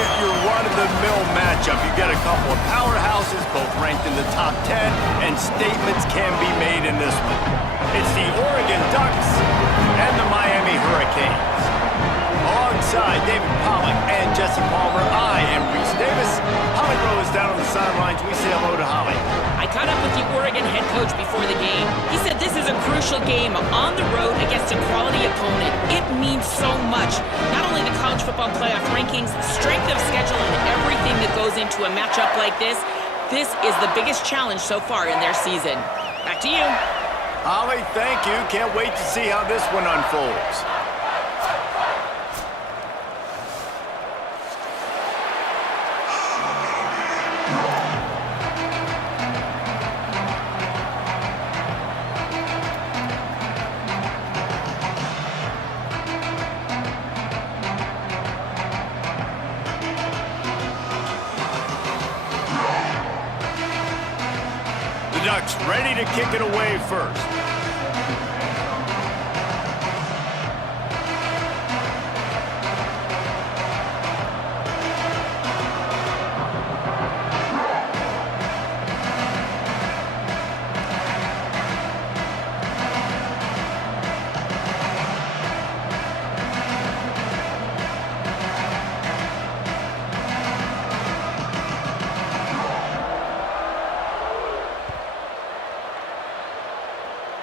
isn't your run-of-the-mill matchup. You get a couple of powerhouses, both ranked in the top 10, and statements can be made in this one. It's the Oregon Ducks and the Miami Hurricanes. Alongside David Pollack and Jesse Palmer, I am Reese Davis. Holly Rowe is down on the sidelines. We say hello to Holly. I caught up with the Oregon head coach before the game. He said this is a crucial game on the road against a quality opponent. It means so much. Not only the college football playoff rankings, strength of schedule, and everything that goes into a matchup like this. This is the biggest challenge so far in their season. Back to you. Holly, thank you. Can't wait to see how this one unfolds. The Ducks ready to kick it away first.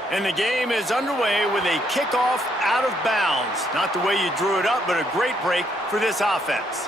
And the game is underway with a kickoff out of bounds. Not the way you drew it up, but a great break for this offense.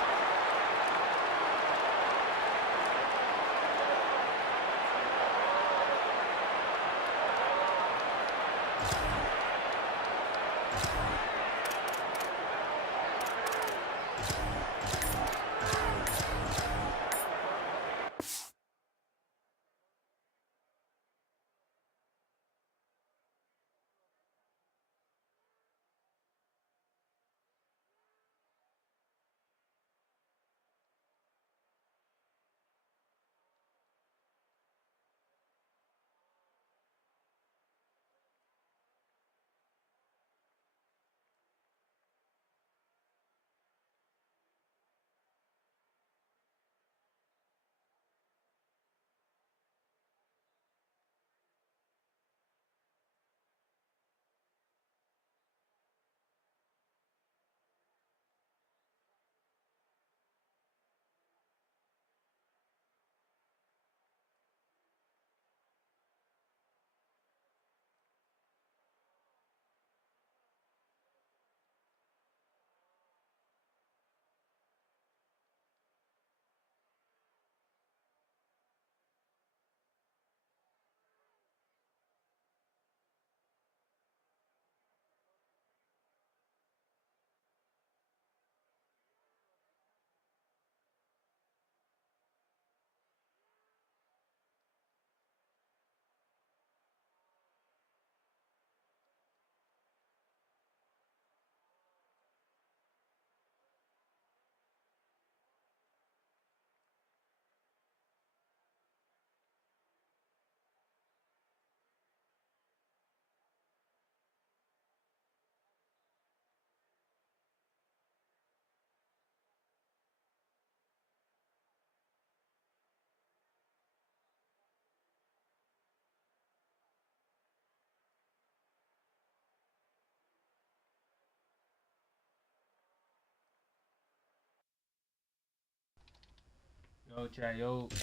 Yo, chat, yo. Can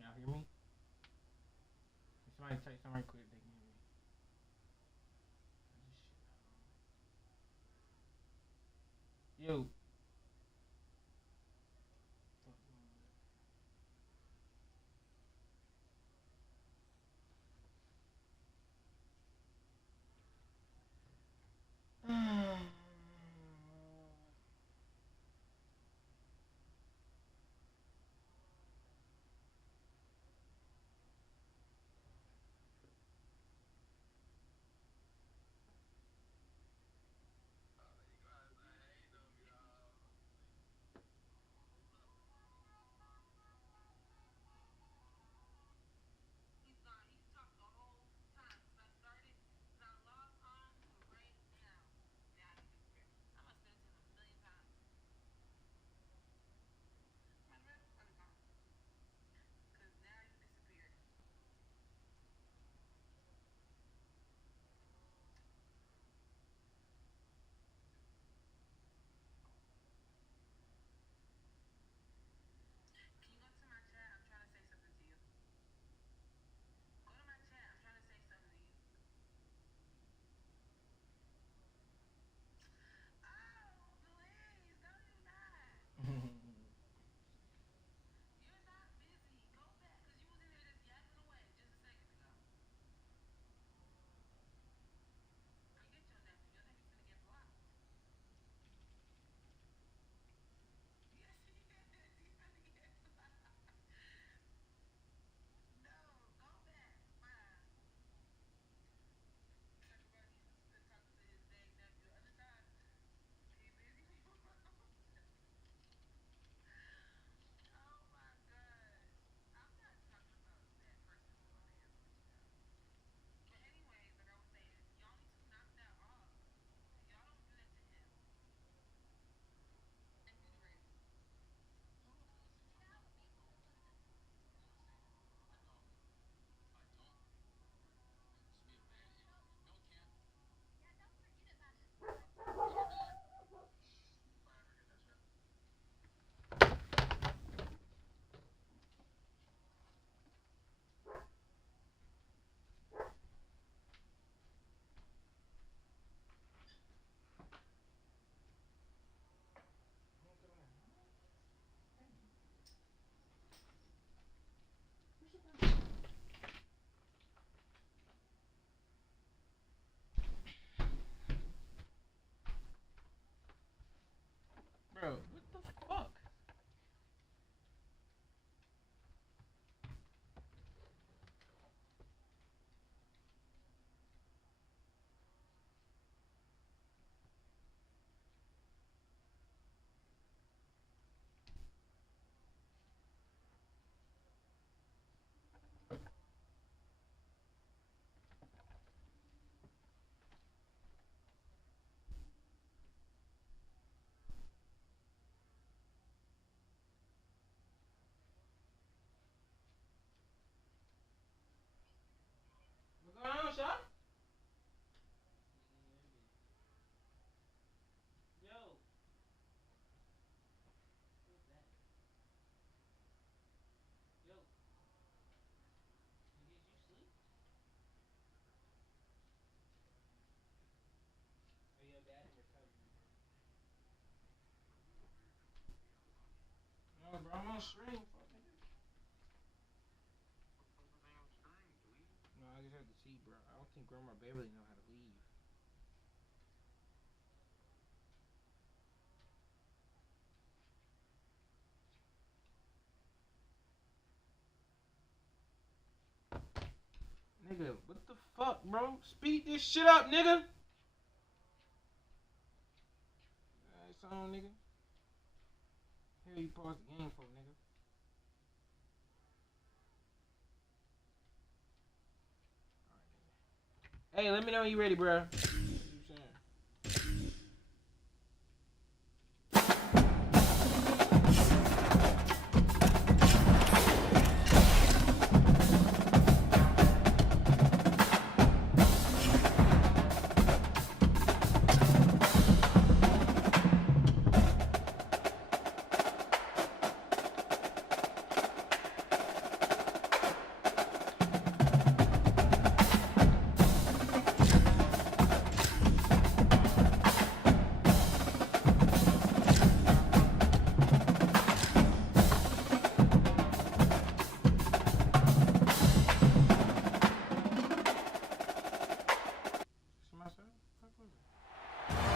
y'all hear me? Somebody type something right quick. They can hear me. Yo. string. No, I just have to see, bro. I don't think Grandma Beverly know how to leave. Nigga, what the fuck, bro? Speed this shit up, nigga. It's on, nigga. Hell, you paused the game for, nigga. Hey, let me know when you ready, bro.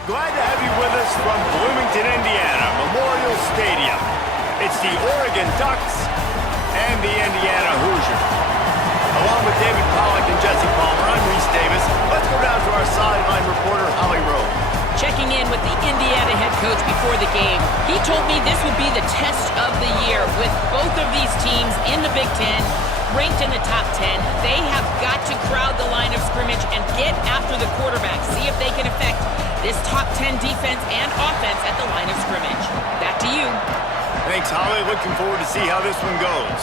Glad to have you with us from Bloomington, Indiana, Memorial Stadium. It's the Oregon Ducks and the Indiana Hoosiers. Along with David Pollack and Jesse Palmer, I'm Reese Davis. Let's go down to our sideline reporter, Holly Rowe. Checking in with the Indiana head coach before the game. He told me this would be the test of the year with both of these teams in the Big Ten, ranked in the top 10. They have got to crowd the line of scrimmage and get after the quarterback, see if they can affect this top 10 defense and offense at the line of scrimmage. Back to you. Thanks, Holly. Looking forward to see how this one goes.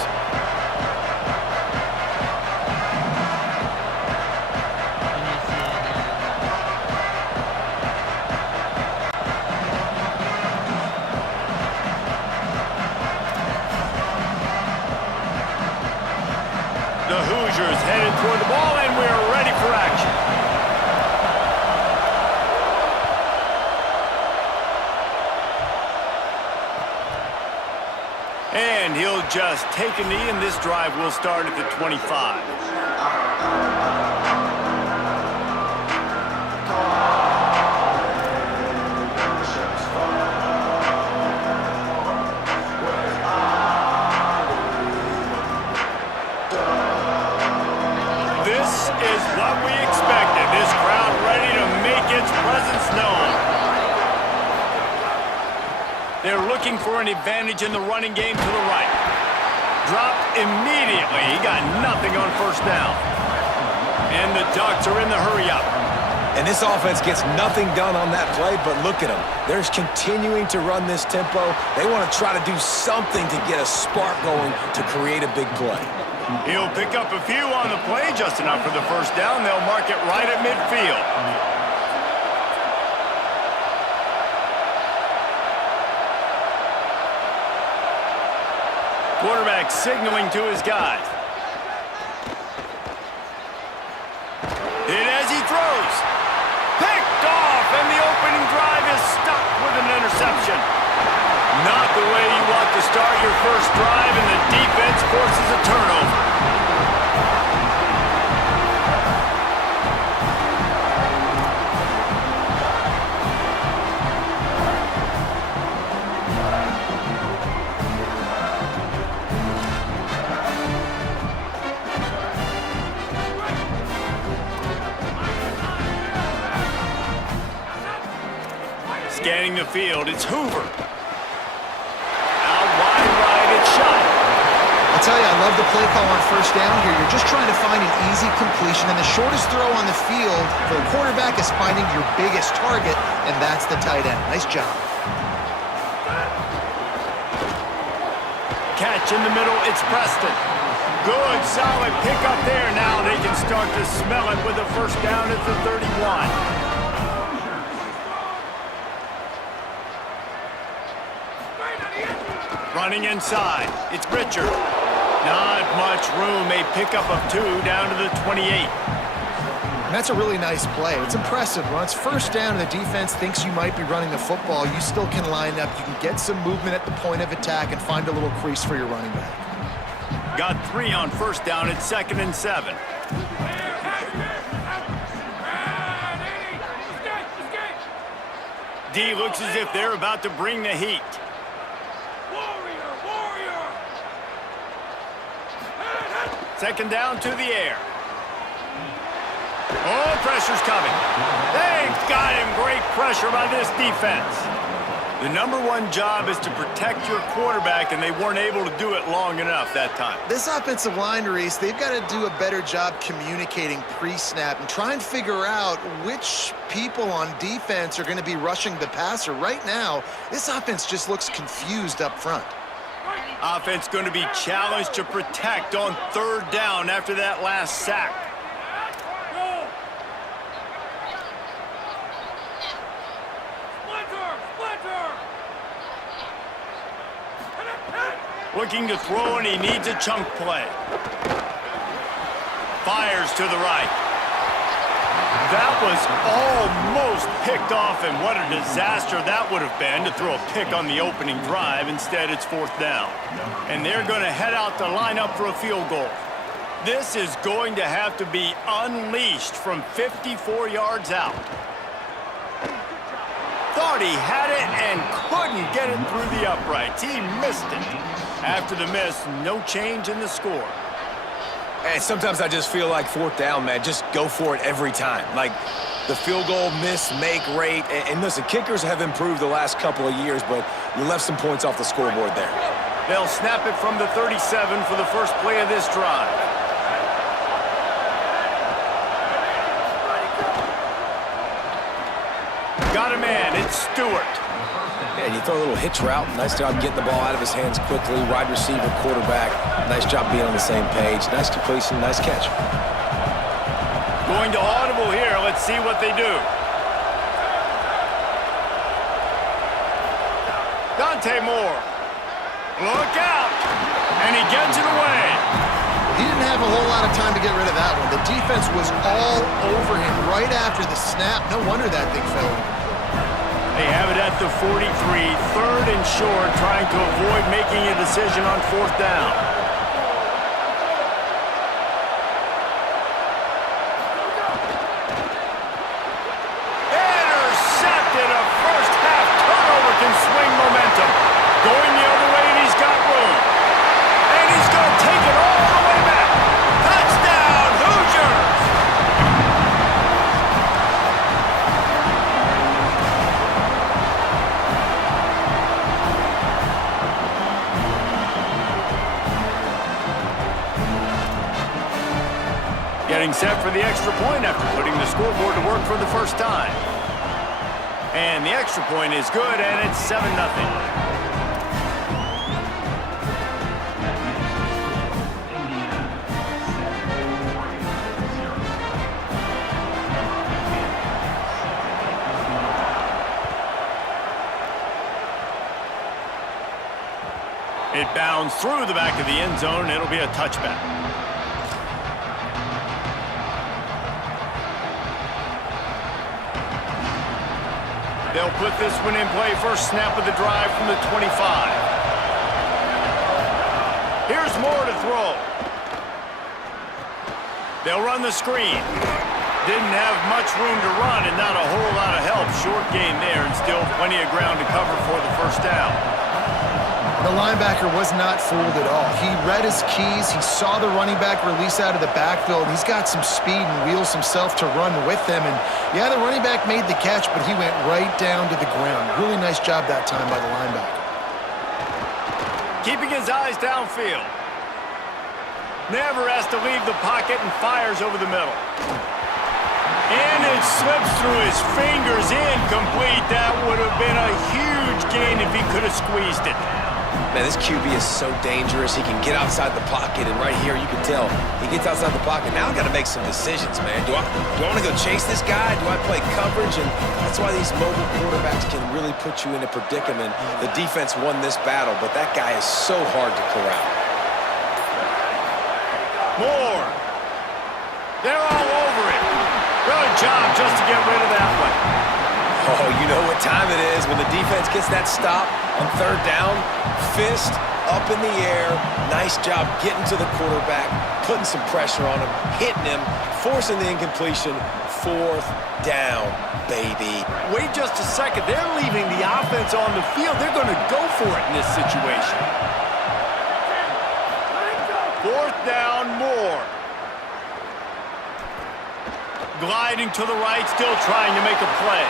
The Hoosiers headed toward the ball, and we're ready for action. And he'll just take a knee, and this drive will start at the 25. This is what we expected. This crowd ready to make its presence known. They're looking for an advantage in the running game to the right. Dropped immediately. He got nothing on first down. And the Ducks are in the hurry-up. And this offense gets nothing done on that play, but look at them. They're continuing to run this tempo. They want to try to do something to get a spark going to create a big play. He'll pick up a few on the play, just enough for the first down. They'll mark it right at midfield. Quarterback signaling to his guys. Hit as he throws. Picked off, and the opening drive is stopped with an interception. Not the way you want to start your first drive, and the defense forces a turnover. Scanning the field, it's Hoover. Out wide right, it's shot. I'll tell you, I love the play call on first down here. You're just trying to find an easy completion, and the shortest throw on the field for the quarterback is finding your biggest target, and that's the tight end. Nice job. Catch in the middle, it's Preston. Good, solid pickup there. Now they can start to smell it with a first down at the 31. Running inside, it's Richard. Not much room, a pickup of 2 down to the 28. And that's a really nice play. It's impressive. When it's first down and the defense thinks you might be running the football, you still can line up. You can get some movement at the point of attack and find a little crease for your running back. Got 3 on first down at 2nd and 7. D looks as if they're about to bring the heat. Second down to the air. Oh, pressure's coming. They've got him. Great pressure by this defense. The #1 job is to protect your quarterback, and they weren't able to do it long enough that time. This offensive line, Reese, they've got to do a better job communicating pre-snap and try and figure out which people on defense are going to be rushing the passer. Right now, this offense just looks confused up front. Offense going to be challenged to protect on 3rd down after that last sack. Looking to throw, and he needs a chunk play. Fires to the right. That was almost picked off, and what a disaster that would have been to throw a pick on the opening drive. Instead, it's 4th down. And they're going to head out to line up for a field goal. This is going to have to be unleashed from 54 yards out. Thought he had it and couldn't get it through the uprights. He missed it. After the miss, no change in the score. And sometimes I just feel like 4th down, man, just go for it every time. Like the field goal miss-make rate. And listen, kickers have improved the last couple of years, but you left some points off the scoreboard there. They'll snap it from the 37 for the first play of this drive. Got a man, it's Stewart. Yeah, you throw a little hitch route. Nice job getting the ball out of his hands quickly. Wide receiver, quarterback. Nice job being on the same page. Nice completion, nice catch. Going to audible here. Let's see what they do. Dante Moore. Look out. And he gets it away. He didn't have a whole lot of time to get rid of that one. The defense was all over him right after the snap. No wonder that thing fell in. They have it at the 43, 3rd and short, trying to avoid making a decision on 4th down. Intercepted. A first-half turnover can swing momentum. Going the other way, and he's got room. And he's going to take it all the way back. Touchdown, Hoosiers! Getting set for the extra point after putting the scoreboard to work for the first time. And the extra point is good, and it's 7-0. It bounds through the back of the end zone. It'll be a touchback. They'll put this one in play. First snap of the drive from the 25. Here's Moore to throw. They'll run the screen. Didn't have much room to run and not a whole lot of help. Short game there and still plenty of ground to cover for the first down. The linebacker was not fooled at all. He read his keys. He saw the running back release out of the backfield. He's got some speed and wheels himself to run with them. And, yeah, the running back made the catch, but he went right down to the ground. Really nice job that time by the linebacker. Keeping his eyes downfield. Never has to leave the pocket and fires over the middle. And it slips through his fingers, incomplete. That would have been a huge gain if he could have squeezed it. Man, this QB is so dangerous. He can get outside the pocket, and right here you can tell he gets outside the pocket. Now I got to make some decisions, man. Do I want to go chase this guy? Do I play coverage? And that's why these mobile quarterbacks can really put you in a predicament. The defense won this battle, but that guy is so hard to corral. Moore. They're all over it. job just to get rid of that one. Oh, you know what time it is when the defense gets that stop on third down. Fist up in the air. Nice job getting to the quarterback, putting some pressure on him, hitting him, forcing the incompletion. Fourth down, baby. Wait just a second. They're leaving the offense on the field. They're going to go for it in this situation. Fourth down, Moore. Gliding to the right, still trying to make a play.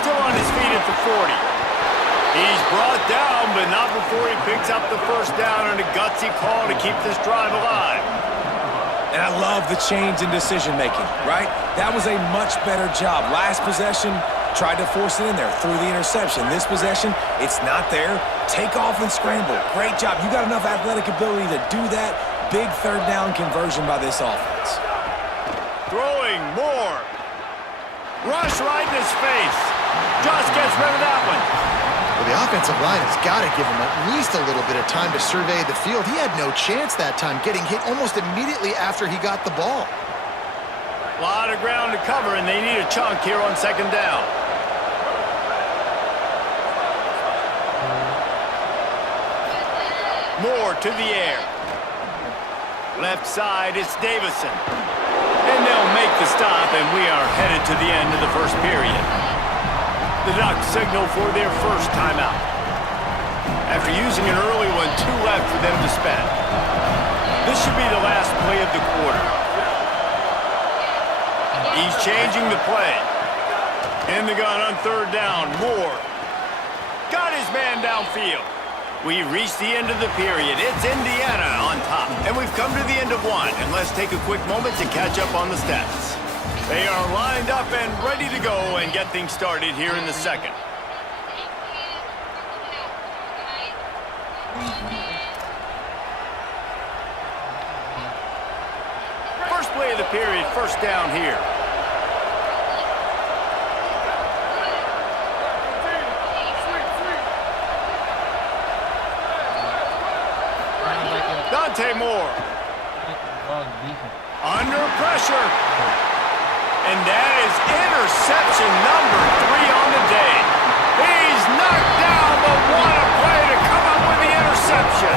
Still on his feet at the 40. He's brought down, but not before he picks up the first down and a gutsy call to keep this drive alive. And I love the change in decision-making, right? That was a much better job. Last possession, tried to force it in there, threw the interception. This possession, it's not there. Take off and scramble. Great job. You got enough athletic ability to do that. Big third down conversion by this offense. Throwing, Moore. Rush right in his face. Just gets rid of that one. Well, the offensive line has got to give him at least a little bit of time to survey the field. He had no chance that time, getting hit almost immediately after he got the ball. A lot of ground to cover, and they need a chunk here on second down. Moore to the air. Left side, it's Davison. And they'll make the stop, and we are headed to the end of the first period. The Ducks signal for their first timeout. After using an early one, 2 left for them to spend. This should be the last play of the quarter. He's changing the play. In the gun on third down, Moore. Got his man downfield. We reached the end of the period. It's Indiana on top. And we've come to the end of one. And let's take a quick moment to catch up on the stats. They are lined up and ready to go and get things started here in the second. First play of the period, first down here. Dante Moore. Under pressure. And that is interception number 3 on the day. He's knocked down, but what a play to come up with the interception.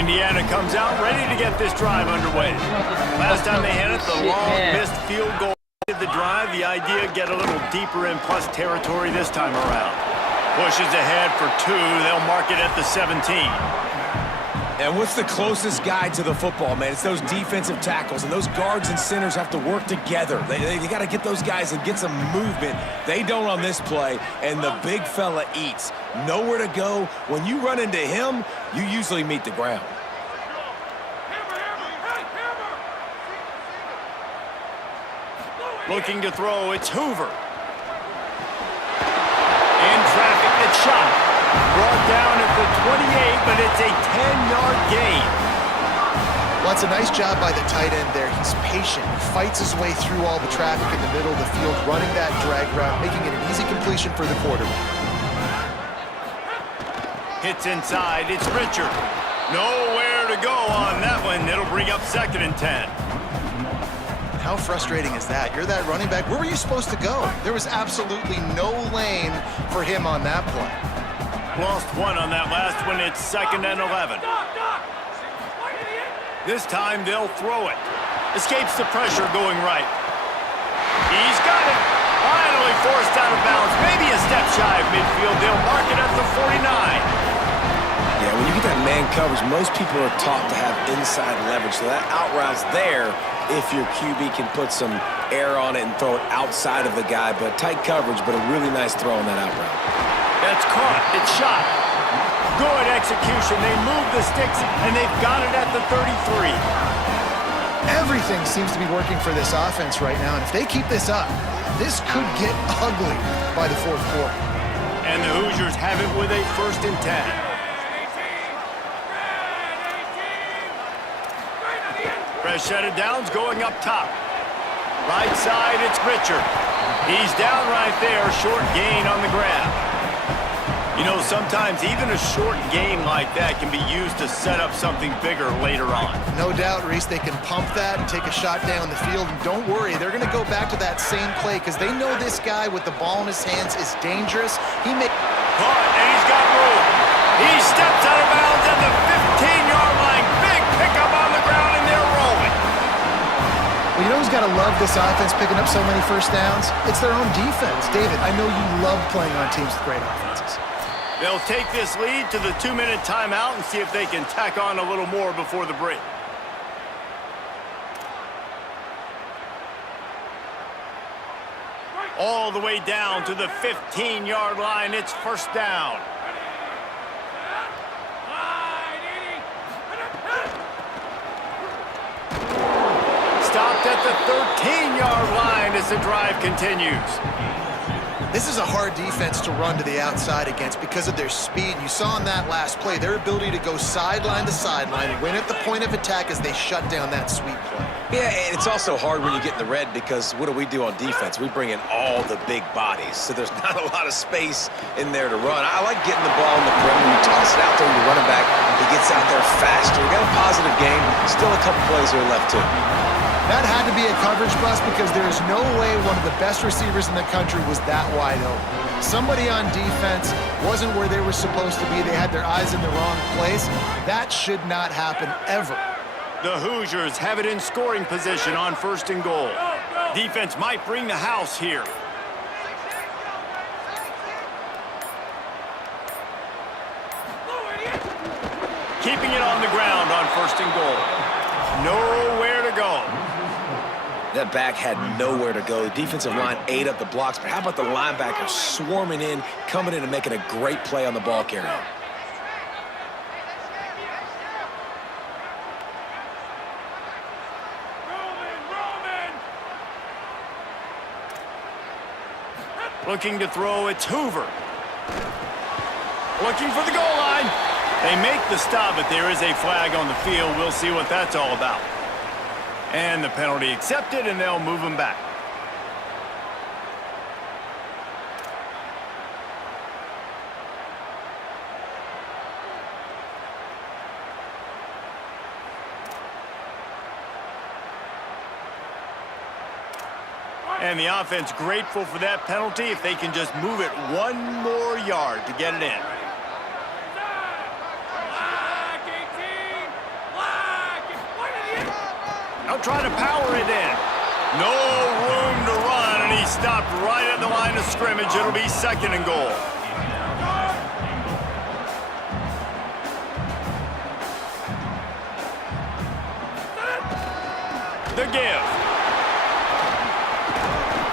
Indiana comes out ready to get this drive underway. Last time they had it, the long missed field goal ended the drive. The idea, get a little deeper in plus territory this time around. Pushes ahead for 2. They'll mark it at the 17. And what's the closest guy to the football, man? It's those defensive tackles, and those guards and centers have to work together. They got to get those guys and get some movement. They don't on this play, and the big fella eats. Nowhere to go. When you run into him, you usually meet the ground. Looking to throw, it's Hoover. In traffic, it's shot. Brought down at the 28, but it's a 10-yard gain. Well, it's a nice job by the tight end there. He's patient. He fights his way through all the traffic in the middle of the field, running that drag route, making it an easy completion for the quarterback. Hits inside, it's Richard. Nowhere to go on that one. It'll bring up second and 10. How frustrating is that? You're that running back. Where were you supposed to go? There was absolutely no lane for him on that play. Lost one on that last one. It's second and 11. This time they'll throw it. Escapes the pressure going right. He's got it. Finally forced out of bounds. Maybe a step shy of midfield. They'll mark it at the 49. Yeah, when you get that man coverage, most people are taught to have inside leverage. So that out route's there if your QB can put some air on it and throw it outside of the guy. But tight coverage, but a really nice throw on that out route. That's caught. It's shot. Good execution. They move the sticks, and they've got it at the 33. Everything seems to be working for this offense right now, and if they keep this up, this could get ugly by the fourth quarter. And the Hoosiers have it with a first and 10. Fresh set of downs going up top. Right side, it's Richard. He's down right there, short gain on the grab. You know, sometimes even a short game like that can be used to set up something bigger later on. No doubt, Reese, they can pump that and take a shot down the field. And don't worry, they're going to go back to that same play because they know this guy with the ball in his hands is dangerous. He may... And he's got room. He steps out of bounds at the 15-yard line. Big pickup on the ground, and they're rolling. Well, you know who's got to love this offense picking up so many first downs? It's their own defense. David, I know you love playing on teams with great offenses. They'll take this lead to the 2-minute timeout and see if they can tack on a little more before the break. All the way down to the 15-yard line. It's first down. Stopped at the 13-yard line as the drive continues. This is a hard defense to run to the outside against because of their speed. You saw in that last play their ability to go sideline to sideline, win at the point of attack as they shut down that sweep play. Yeah, and it's also hard when you get in the red because what do on defense? We bring in all the big bodies, so there's not a lot of space in there to run. I like getting the ball in the perimeter. You toss it out there, you run it back, he gets out there faster. We got a positive game. Still a couple plays here left, too. That had to be a coverage bust because there is no way one of the best receivers in the country was that wide open. Somebody on defense wasn't where they were supposed to be. They had their eyes in the wrong place. That should not happen ever. The Hoosiers have it in scoring position on first and goal. Defense might bring the house here. Keeping it on the ground on first and goal. Nowhere to go. That back had nowhere to go. The defensive line ate up the blocks, but how about the linebackers swarming in, coming in and making a great play on the ball carrier? Looking to throw, it's Hoover. Looking for the goal line. They make the stop, but there is a flag on the field. We'll see what that's all about. And the penalty accepted, and they'll move him back. And the offense grateful for that penalty if they can just move it one more yard to get it in. I'll try to power it in. No room to run, and he stopped right at the line of scrimmage. It'll be second and goal. The give.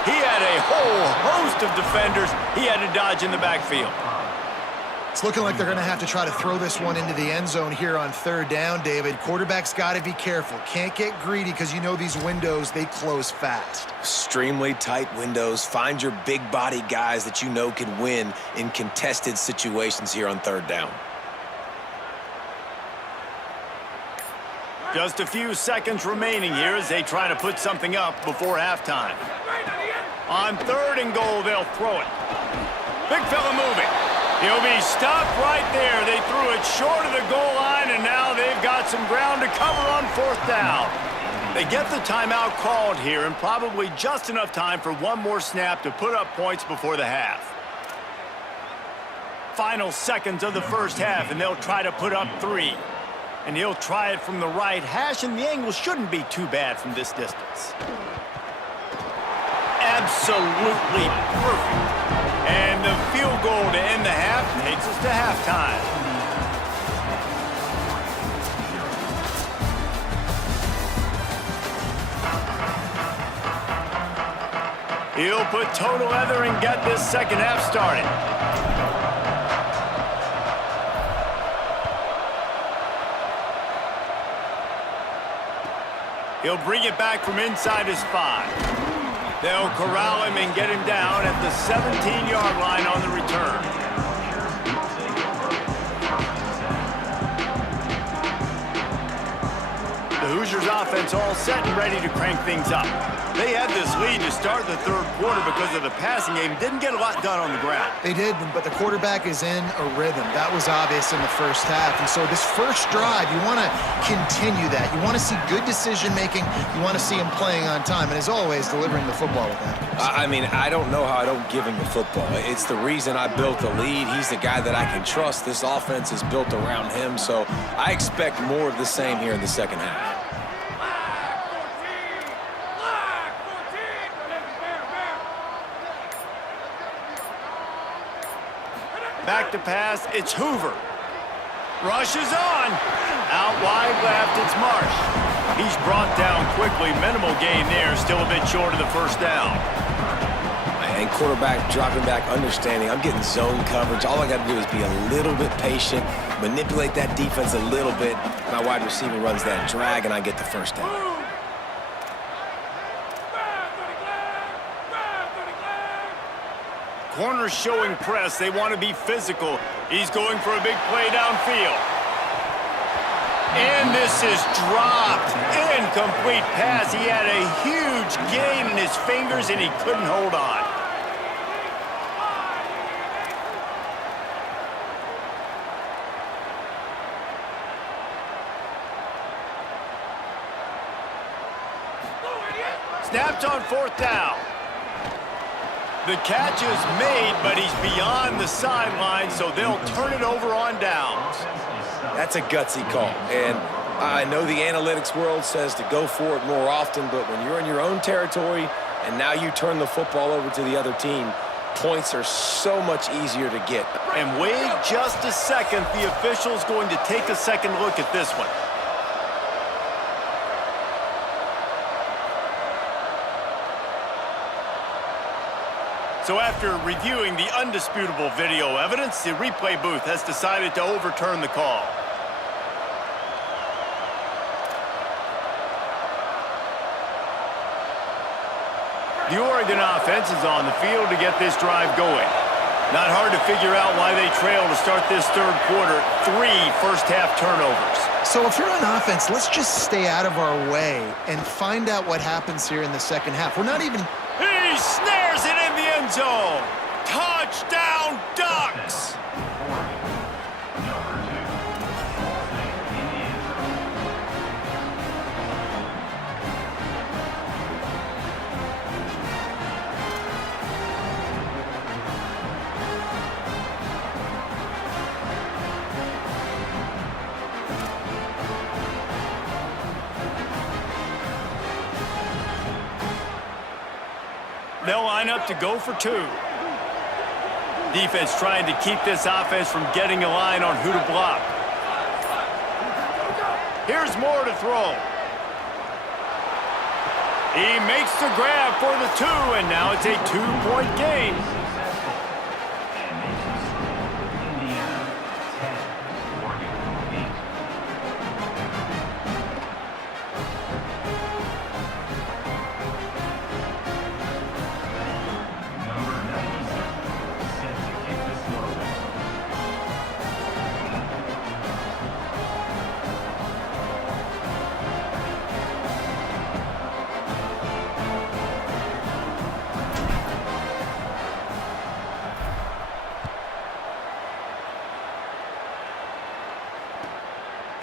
He had a whole host of defenders he had to dodge in the backfield. It's looking like they're going to have to try to throw this one into the end zone here on third down, David. Quarterback's got to be careful. Can't get greedy because you know these windows, they close fast. Extremely tight windows. Find your big body guys that you know can win in contested situations here on third down. Just a few seconds remaining here as they try to put something up before halftime. On third and goal, they'll throw it. Big fella moving. He'll be stopped right there. They threw it short of the goal line, and now they've got some ground to cover on fourth down. They get the timeout called here, and probably just enough time for one more snap to put up points before the half. Final seconds of the first half, and they'll try to put up 3. And he'll try it from the right hash, and the angle shouldn't be too bad from this distance. Absolutely perfect. And the field goal to end the half takes us to halftime. He'll put total leather and get this second half started. He'll bring it back from inside his 5. They'll corral him and get him down at the 17-yard line on the return. The Hoosiers offense all set and ready to crank things up. They had this lead to start the third quarter because of the passing game. Didn't get a lot done on the ground. They did, but the quarterback is in a rhythm. That was obvious in the first half. And so this first drive, you want to continue that. You want to see good decision-making. You want to see him playing on time. And as always, delivering the football with that. I mean, I don't know how I don't give him the football. It's the reason I built the lead. He's the guy that I can trust. This offense is built around him. So I expect more of the same here in the second half. Back to pass, it's Hoover. Rush is on. Out wide left, it's Marsh. He's brought down quickly. Minimal gain there, still a bit short of the first down. And quarterback dropping back, understanding I'm getting zone coverage. All I got to do is be a little bit patient, manipulate that defense a little bit. My wide receiver runs that drag, and I get the first down. Corners showing press. They want to be physical. He's going for a big play downfield. And this is dropped. Incomplete pass. He had a huge gain in his fingers, and he couldn't hold on. Snapped on fourth down. The catch is made, but he's beyond the sideline, so they'll turn it over on downs. That's a gutsy call, and I know the analytics world says to go for it more often, but when you're in your own territory and now you turn the football over to the other team, points are so much easier to get. And wait just a second, the official's going to take a second look at this one. So after reviewing the undisputable video evidence, the replay booth has decided to overturn the call. The Oregon offense is on the field to get this drive going. Not hard to figure out why they trail to start this third quarter. 3 first-half turnovers. So if you're on offense, let's just stay out of our way and find out what happens here in the second half. We're not even... He snares it in the end zone. Touchdown, Ducks! They'll line up to go for 2. Defense trying to keep this offense from getting a line on who to block. Here's Moore to throw. He makes the grab for the 2, and now it's a 2-point game.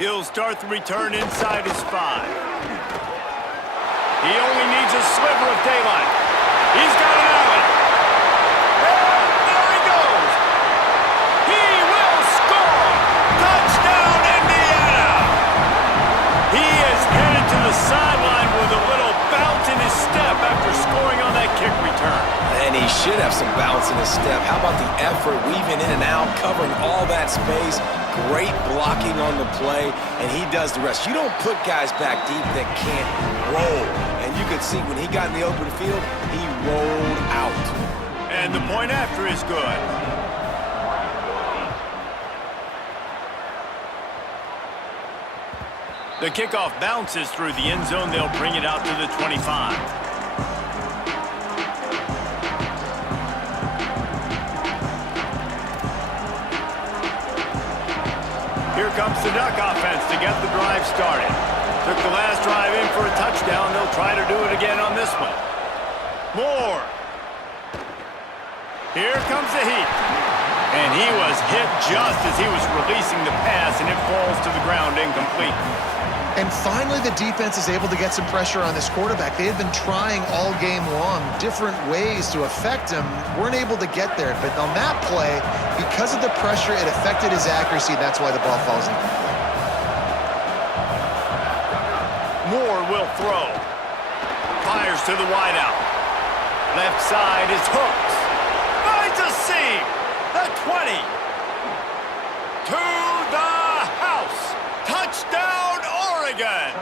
He'll start the return inside his 5. He only needs a sliver of daylight. He's got an alley. And there he goes. He will score. Touchdown, Indiana. He is headed to the sideline with a little bounce in his step after scoring on that kick return. And he should have some bounce in his step. How about the effort, weaving in and out, covering all that space? Great blocking on the play, and he does the rest. You don't put guys back deep that can't roll. And you could see when he got in the open field, he rolled out. And the point after is good. The kickoff bounces through the end zone. They'll bring it out to the 25. Here comes the Duck offense to get the drive started. Took the last drive in for a touchdown. They'll try to do it again on this one. Moore. Here comes the heat. And he was hit just as he was releasing the pass, and it falls to the ground incomplete. And finally, the defense is able to get some pressure on this quarterback. They had been trying all game long different ways to affect him. Weren't able to get there. But on that play, because of the pressure, it affected his accuracy. That's why the ball falls incomplete. Moore will throw. Fires to the wideout. Left side is Hooks. Finds a seam. The 20. To the house. Touchdown, Oregon.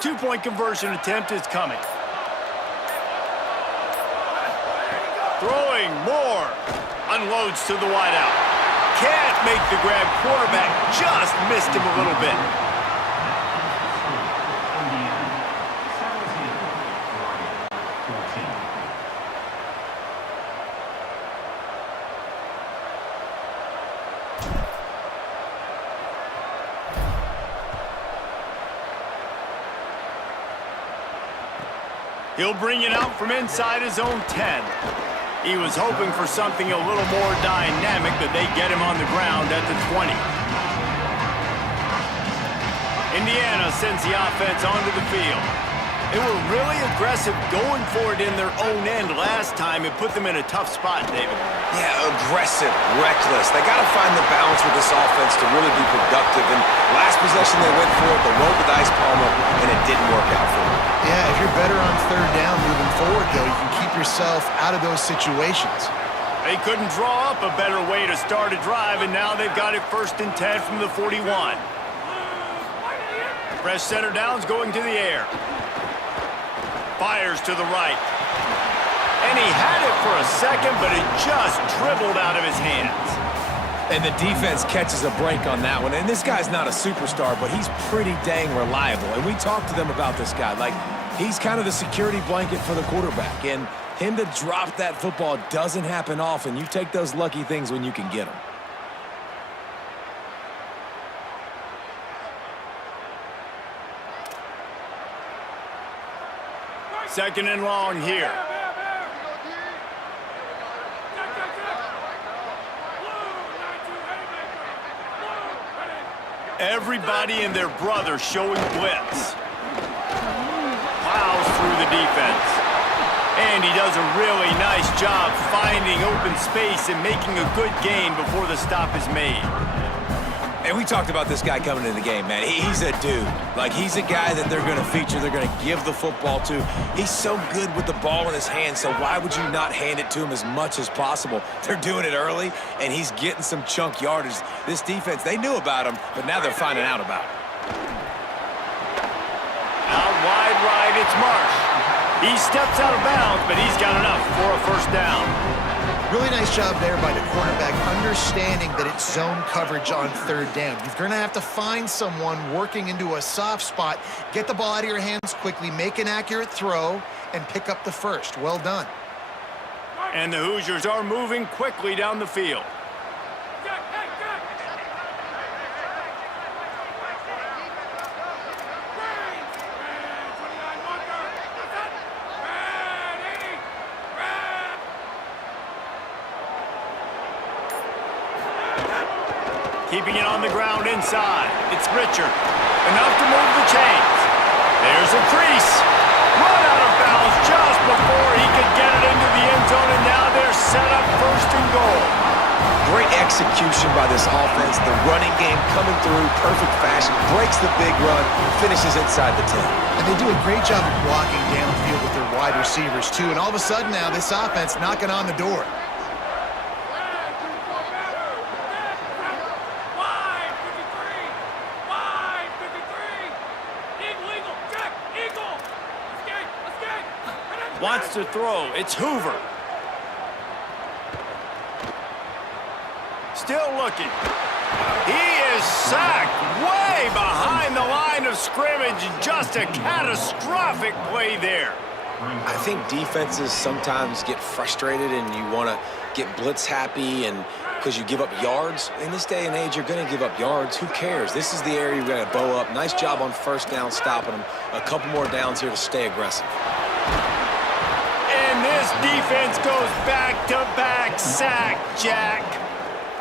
Two-point conversion attempt is coming. Throwing Moore. Unloads to the wideout. Can't make the grab. Quarterback just missed him a little bit. He'll bring it out from inside his own 10. He was hoping for something a little more dynamic, but they get him on the ground at the 20. Indiana sends the offense onto the field. They were really aggressive going for it in their own end last time. It put them in a tough spot, David. Yeah, aggressive, reckless. They got to find the balance with this offense to really be productive. And last possession they went for it, they rolled the dice palm up, and it didn't work out for them. Yeah, if you're better on third down moving forward, though, you can keep yourself out of those situations. They couldn't draw up a better way to start a drive, and now they've got it 1st and 10 from the 41. Fresh center downs going to the air. Fires to the right. And he had it for a second, but it just dribbled out of his hands. And the defense catches a break on that one. And this guy's not a superstar, but he's pretty dang reliable. And we talked to them about this guy. Like, he's kind of the security blanket for the quarterback. And him to drop that football doesn't happen often. You take those lucky things when you can get them. Second and long here. Everybody and their brother showing blitz. Plows through the defense. And he does a really nice job finding open space and making a good gain before the stop is made. And we talked about this guy coming into the game, man. He's a dude. Like, he's a guy that they're going to feature, they're going to give the football to. He's so good with the ball in his hand, so why would you not hand it to him as much as possible? They're doing it early, and he's getting some chunk yardage. This defense, they knew about him, but now they're finding out about him. Out wide right, it's Marsh. He steps out of bounds, but he's got enough for a first down. Really nice job there by the quarterback, understanding that it's zone coverage on third down. You're going to have to find someone working into a soft spot, get the ball out of your hands quickly, make an accurate throw, and pick up the first. Well done. And the Hoosiers are moving quickly down the field. Keeping it on the ground inside. It's Richard. Enough to move the chains. There's a crease. Run out of bounds just before he could get it into the end zone, and now they're set up 1st and goal. Great execution by this offense. The running game coming through, perfect fashion, breaks the big run, finishes inside the 10. And they do a great job of blocking downfield with their wide receivers, too. And all of a sudden now, this offense knocking on the door. Wants to throw. It's Hoover. Still looking. He is sacked way behind the line of scrimmage. Just a catastrophic play there. I think defenses sometimes get frustrated and you want to get blitz happy and because you give up yards. In this day and age, you're going to give up yards. Who cares? This is the area you're going to bow up. Nice job on first down stopping them. A couple more downs here to stay aggressive. And this defense goes back-to-back sack, Jack.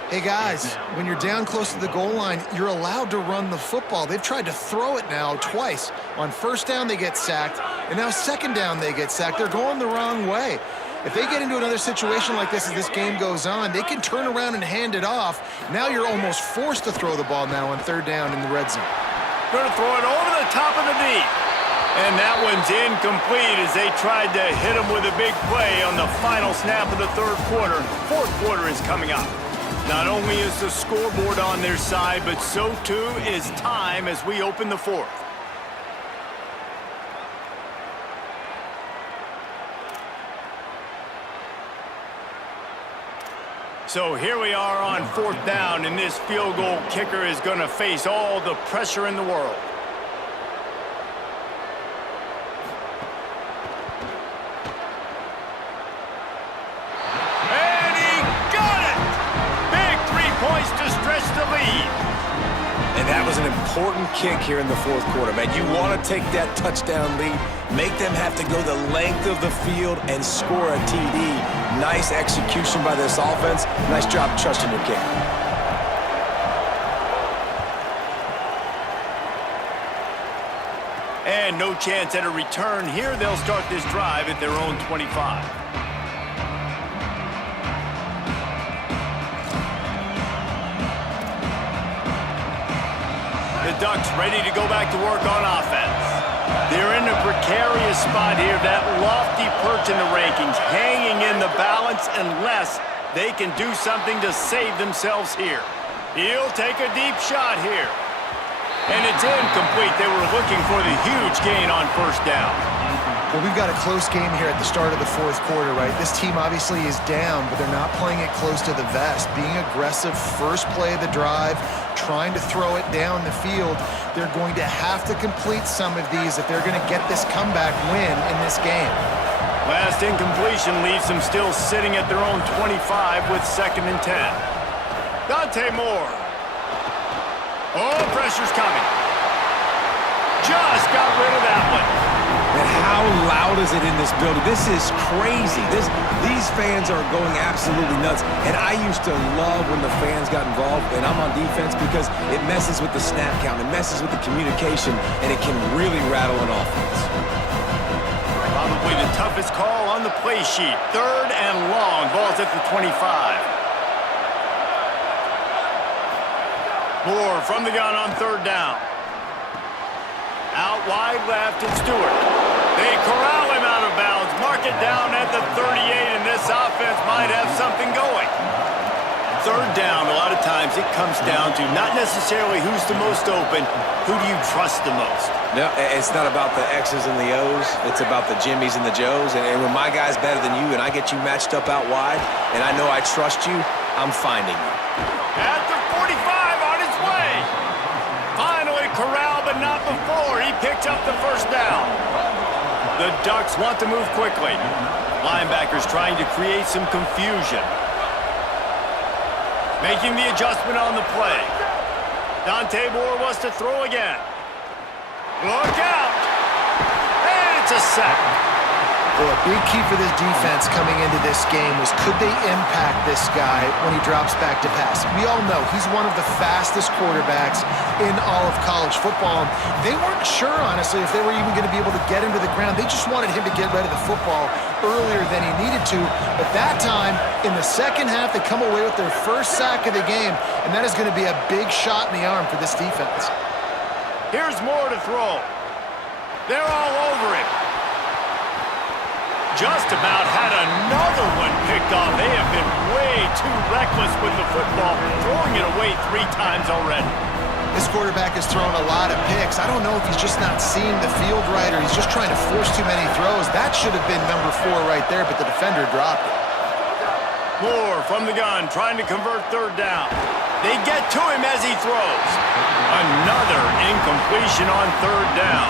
Hey, guys, when you're down close to the goal line, you're allowed to run the football. They've tried to throw it now twice. On first down, they get sacked, and now second down, they get sacked. They're going the wrong way. If they get into another situation like this as this game goes on, they can turn around and hand it off. Now you're almost forced to throw the ball now on third down in the red zone. Going to throw it over the top of the knee. And that one's incomplete as they tried to hit him with a big play on the final snap of the third quarter. Fourth quarter is coming up. Not only is the scoreboard on their side, but so too is time as we open the fourth. So here we are on fourth down, and this field goal kicker is going to face all the pressure in the world. And he got it! Big 3 points to stretch the lead. And that was an important kick here in the fourth quarter, man. You want to take that touchdown lead, make them have to go the length of the field and score a TD. Nice execution by this offense. Nice job trusting your kicker. And no chance at a return here. They'll start this drive at their own 25. The Ducks ready to go back to work on offense. They're in a precarious spot here, that lofty perch in the rankings, hanging in the balance unless they can do something to save themselves here. He'll take a deep shot here. And it's incomplete. They were looking for the huge gain on first down. Well, we've got a close game here at the start of the fourth quarter, right? This team obviously is down, but they're not playing it close to the vest. Being aggressive, first play of the drive, trying to throw it down the field. They're going to have to complete some of these if they're going to get this comeback win in this game. Last incompletion leaves them still sitting at their own 25 with 2nd and 10. Dante Moore. Oh, pressure's coming. Just got rid of that one. And how loud is it in this building? This is crazy. These fans are going absolutely nuts. And I used to love when the fans got involved, and I'm on defense because it messes with the snap count. It messes with the communication, and it can really rattle an offense. Probably the toughest call on the play sheet. 3rd and long. Ball's at the 25. Moore from the gun on 3rd down. Out wide left, it's Stewart. They corral him out of bounds. Mark it down at the 38, and this offense might have something going. 3rd down, a lot of times it comes down to not necessarily who's the most open, who do you trust the most? No, it's not about the X's and the O's. It's about the Jimmys and the Joes. And when my guy's better than you and I get you matched up out wide, and I know I trust you, I'm finding you. At the 45 on his way. Finally corralled, but not before. He picked up the first down. The Ducks want to move quickly. Linebackers trying to create some confusion. Making the adjustment on the play. Dante Moore wants to throw again. Look out! And it's a sack. Well, a big key for this defense coming into this game was could they impact this guy when he drops back to pass? We all know he's one of the fastest quarterbacks in all of college football. They weren't sure, honestly, if they were even going to be able to get him to the ground. They just wanted him to get rid of the football earlier than he needed to. But that time, in the second half, they come away with their first sack of the game, and that is going to be a big shot in the arm for this defense. Here's Moore to throw. They're all over him. Just about had another one picked off. They have been way too reckless with the football, throwing it away 3 times already. This quarterback has thrown a lot of picks. I don't know if he's just not seeing the field right or he's just trying to force too many throws. That should have been number 4 right there, but the defender dropped it. Moore from the gun, trying to convert third down. They get to him as he throws. Another incompletion on third down.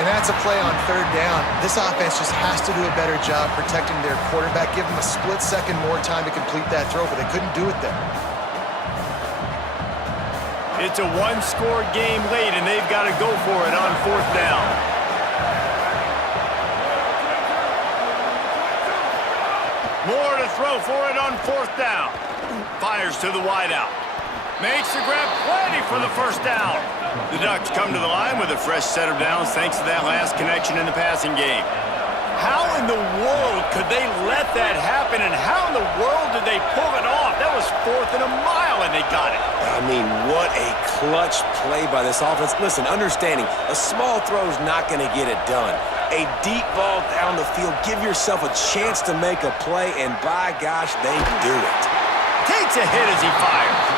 And that's a play on third down. This offense just has to do a better job protecting their quarterback. Give them a split second more time to complete that throw, but they couldn't do it there. It's a one-score game late, and they've got to go for it on fourth down. Moore to throw for it on fourth down. Fires to the wideout. Makes the grab, plenty for the first down. The Ducks come to the line with a fresh set of downs thanks to that last connection in the passing game. How in the world could they let that happen, and how in the world did they pull it off? That was 4th and a mile, and they got it. I mean, what a clutch play by this offense. Listen, understanding, a small throw is not going to get it done. A deep ball down the field, give yourself a chance to make a play, and by gosh, they do it. Takes a hit as he fires.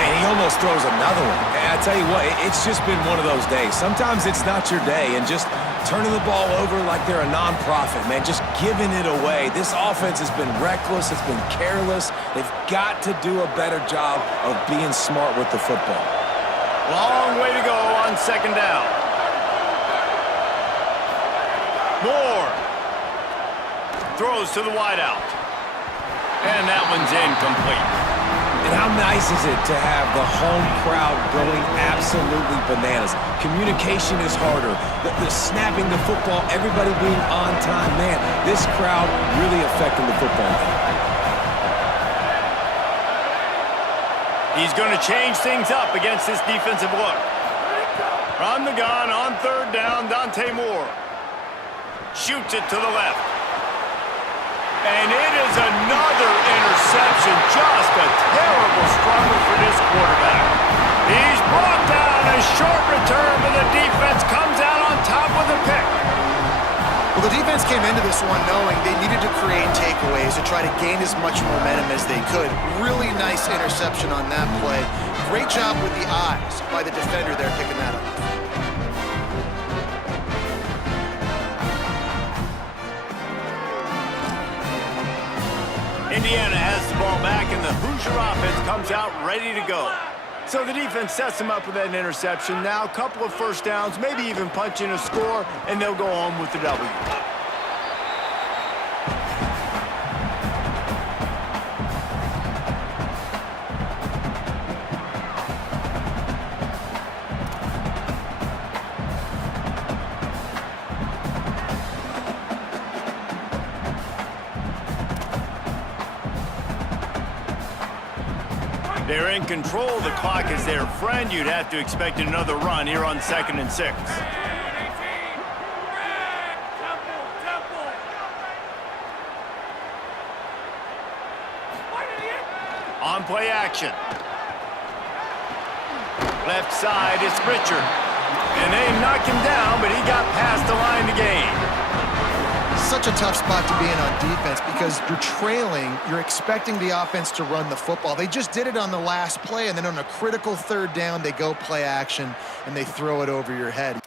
Man, he almost throws another one. And I tell you what, it's just been one of those days. Sometimes it's not your day, and just turning the ball over like they're a nonprofit, man, just giving it away. This offense has been reckless. It's been careless. They've got to do a better job of being smart with the football. Long way to go on second down. Moore throws to the wideout. And that one's incomplete. And how nice is it to have the home crowd going absolutely bananas? Communication is harder. The snapping the football, everybody being on time. Man, this crowd really affecting the football game. He's going to change things up against this defensive look. From the gun on third down, Dante Moore. Shoots it to the left. And it is another interception. Just a terrible struggle for this quarterback. He's brought down a short return, but the defense comes out on top with a pick. Well, the defense came into this one knowing they needed to create takeaways to try to gain as much momentum as they could. Really nice interception on that play. Great job with the eyes by the defender there picking that up. Indiana has the ball back, and the Hoosier offense comes out ready to go. So the defense sets them up with that interception. Now a couple of first downs, maybe even punch in a score, and they'll go home with the W. They're in control. The clock is their friend. You'd have to expect another run here on 2nd and 6. On play action. Left side, it's Richard. And they knock him down, but he got past the line to gain. Such a tough spot to be in on defense because you're trailing, you're expecting the offense to run the football. They just did it on the last play, and then on a critical third down, they go play action, and they throw it over your head.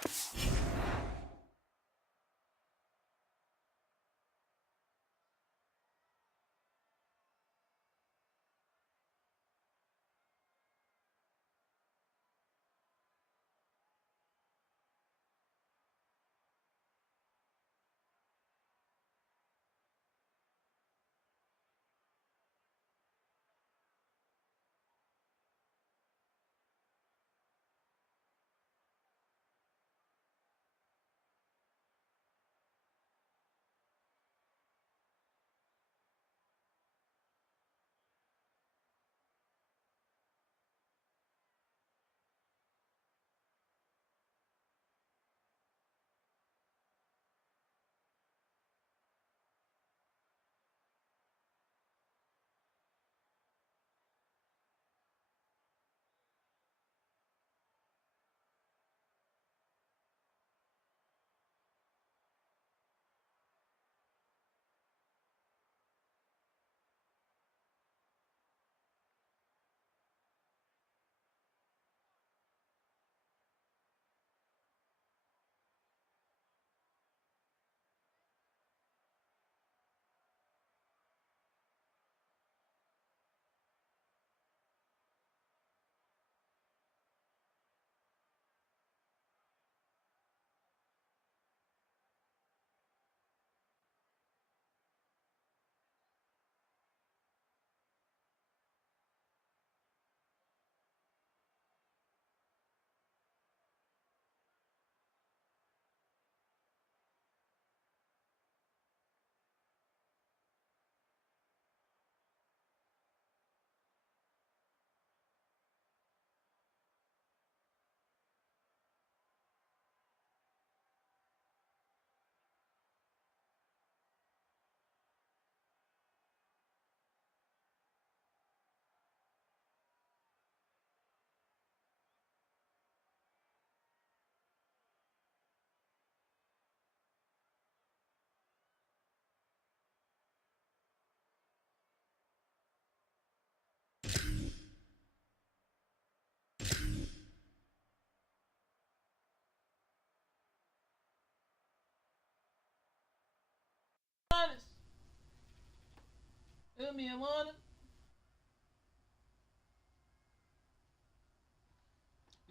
Feel me, Amanda?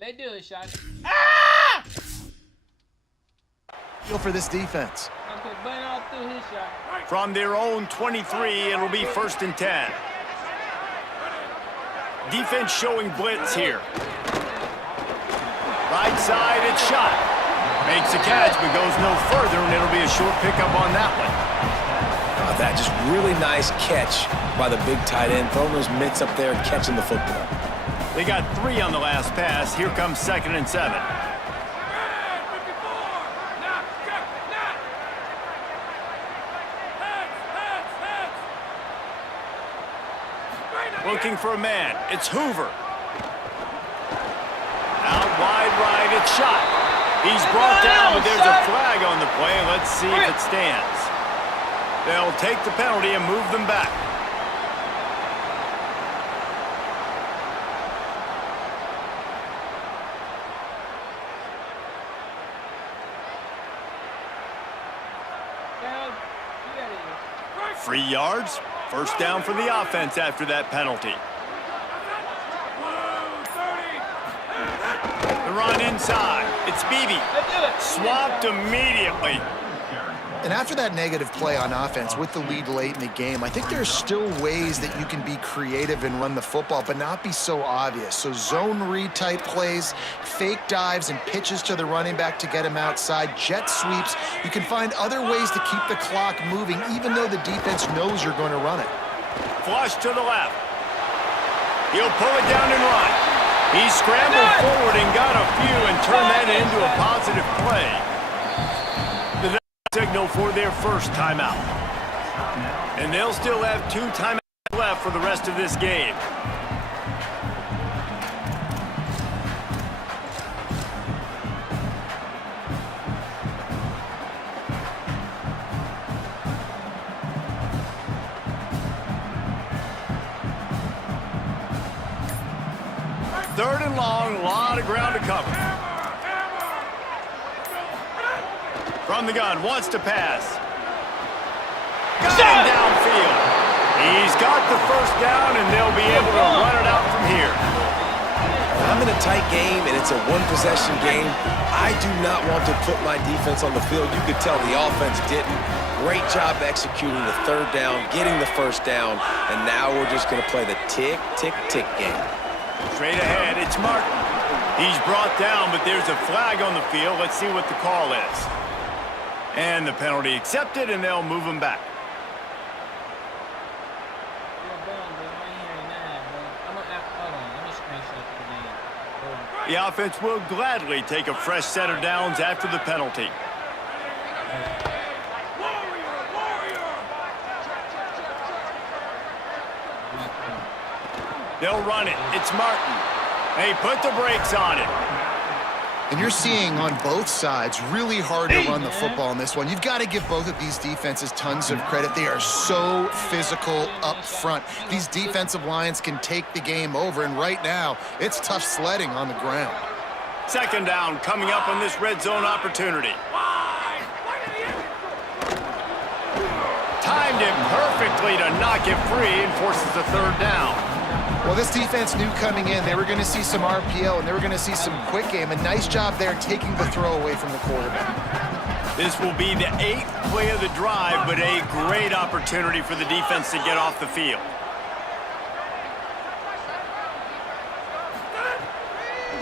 Let's do it, Shotty. Ah! Feel for this defense. Okay, button all through his shot. From their own 23, it'll be 1st and 10. Defense showing blitz here. Right side, it's shot. Makes a catch, but goes no further, and it'll be a short pickup on that one. That just really nice catch by the big tight end, throwing those mitts up there and catching the football. They got 3 on the last pass. Here comes 2nd and 7. Looking for a man. It's Hoover. Out wide right, it's shot. He's brought down, but there's a flag on the play. Let's see if it stands. They'll take the penalty and move them back. Free yards. 1st down for the offense after that penalty. The run inside. It's Beebe. Swapped immediately. And after that negative play on offense with the lead late in the game, I think there's still ways that you can be creative and run the football, but not be so obvious. So zone read type plays, fake dives and pitches to the running back to get him outside, jet sweeps. You can find other ways to keep the clock moving, even though the defense knows you're going to run it. Flush to the left. He'll pull it down and run. He scrambled forward and got a few and turned that into a positive play. Signal for their first timeout. And they'll still have 2 timeouts left for the rest of this game. Third and long, a lot of ground to cover. From the gun, wants to pass. Got him downfield. He's got the 1st down, and they'll be able to run it out from here. I'm in a tight game, and it's a one-possession game. I do not want to put my defense on the field. You could tell the offense didn't. Great job executing the 3rd down, getting the 1st down, and now we're just going to play the tick, tick, tick game. Straight ahead, it's Martin. He's brought down, but there's a flag on the field. Let's see what the call is. And the penalty accepted, and they'll move him back. The offense will gladly take a fresh set of downs after the penalty. They'll run it. It's Martin. They put the brakes on it. And you're seeing on both sides really hard to run the football in this one. You've got to give both of these defenses tons of credit. They are so physical up front. These defensive lines can take the game over, and right now, it's tough sledding on the ground. 2nd down coming up on this red zone opportunity. Timed it perfectly to knock it free and forces the 3rd down. Well, this defense knew coming in they were going to see some RPO and they were going to see some quick game. A nice job there taking the throw away from the quarterback. This will be the 8th play of the drive, but a great opportunity for the defense to get off the field.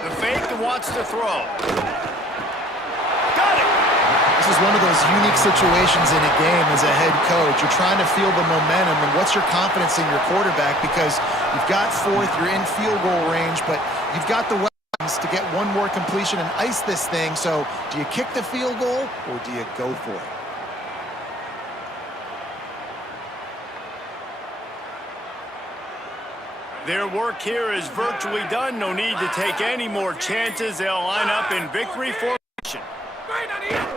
The fake wants to throw. Got it! This is one of those unique situations in a game as a head coach. You're trying to feel the momentum, and what's your confidence in your quarterback? Because you've got 4th, you're in field goal range, but you've got the weapons to get one more completion and ice this thing. So do you kick the field goal, or do you go for it? Their work here is virtually done. No need to take any more chances. They'll line up in victory formation.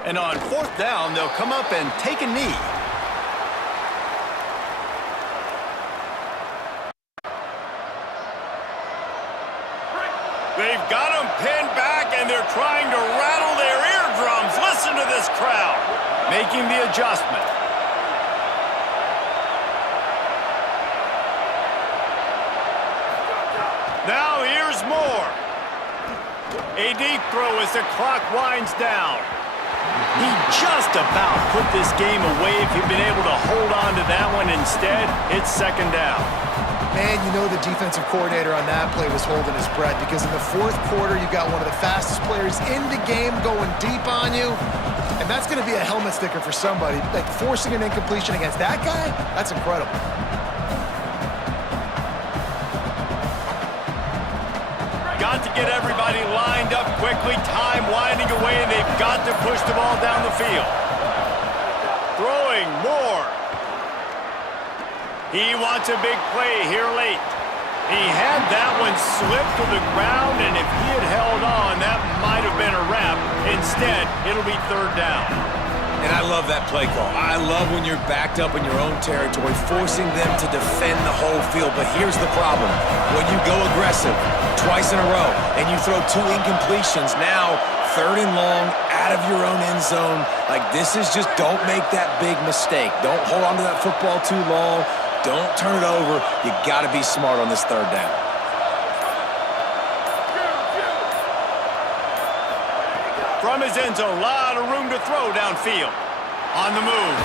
And on 4th down, they'll come up and take a knee. They've got them pinned back, and they're trying to rattle their eardrums. Listen to this crowd. Making the adjustment. Now here's more. A deep throw as the clock winds down. He just about put this game away if he'd been able to hold on to that one. Instead, it's second down. Man, you know the defensive coordinator on that play was holding his breath because in the fourth quarter, you got one of the fastest players in the game going deep on you. And that's going to be a helmet sticker for somebody. Like, forcing an incompletion against that guy, that's incredible. Got to get everybody lined up quickly. Time winding away, and they've got to push the ball down the field. Throwing more. He wants a big play here late. He had that one slip to the ground, and if he had held on, that might have been a wrap. Instead, it'll be third down. And I love that play call. I love when you're backed up in your own territory, forcing them to defend the whole field. But here's the problem. When you go aggressive twice in a row and you throw two incompletions, now third and long, out of your own end zone, like this is just, don't make that big mistake. Don't hold on to that football too long. Don't turn it over. You got to be smart on this third down. From his end zone, a lot of room to throw downfield. On the move.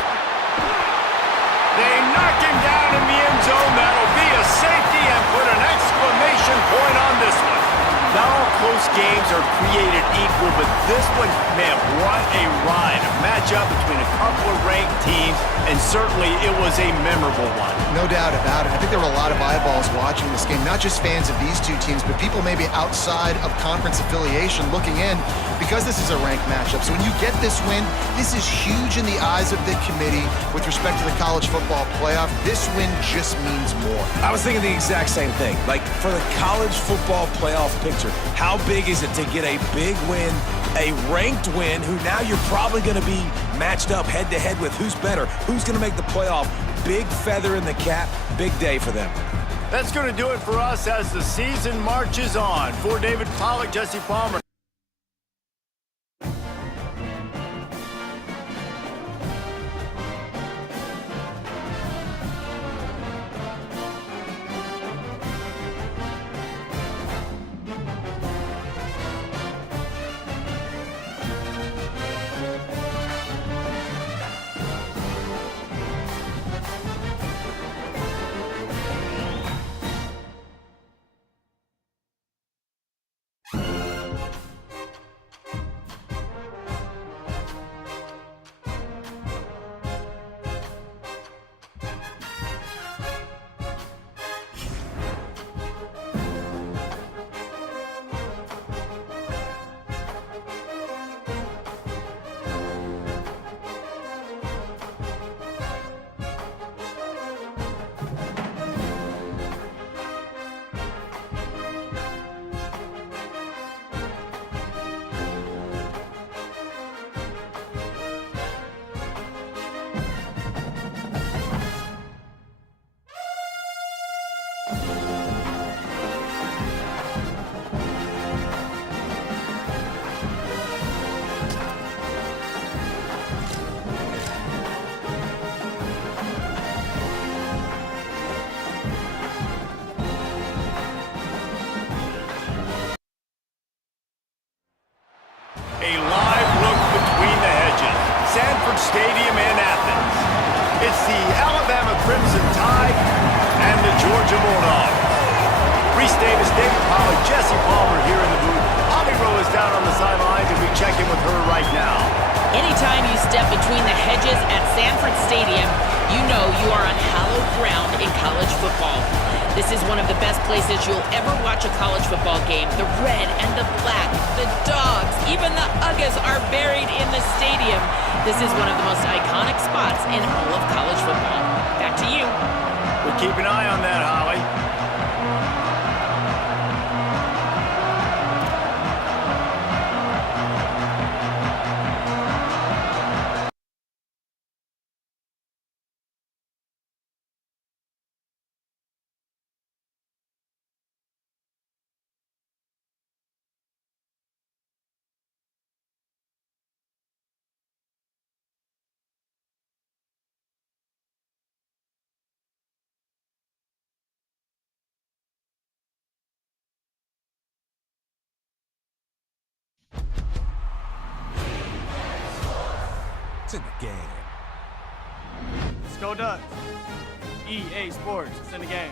They knock him down in the end zone. That'll be a safety and put an exclamation point on this one. Not all close games are created equal, but this one, man, what a ride. A matchup between a couple of ranked teams, and certainly it was a memorable one. No doubt about it. I think there were a lot of eyeballs watching this game, not just fans of these two teams, but people maybe outside of conference affiliation looking in because this is a ranked matchup. So when you get this win, this is huge in the eyes of the committee with respect to the college football playoff. This win just means more. I was thinking the exact same thing. Like, for the college football playoff picture, how big is it to get a big win, a ranked win, who now you're probably going to be matched up head-to-head with who's better, who's going to make the playoff. Big feather in the cap, big day for them. That's going to do it for us as the season marches on. For David Pollack, Jesse Palmer. A live look between the hedges. Sanford Stadium in Athens. It's the Alabama Crimson Tide and the Georgia Bulldogs. Reese Davis, David Pollack, Jesse Palmer here in the booth. Holly Rowe is down on the sidelines, and we check in with her right now. Anytime you step between the hedges at Sanford Stadium, you know you are on hallowed ground in college football. This is one of the best places you'll ever watch a college football game. The red and the black, the dogs, even the Uggas are buried in the stadium. This is one of the most iconic spots in all of college football. Back to you. We'll keep an eye on that, Holly. It's in the game. Let's go Ducks. EA Sports, it's in the game.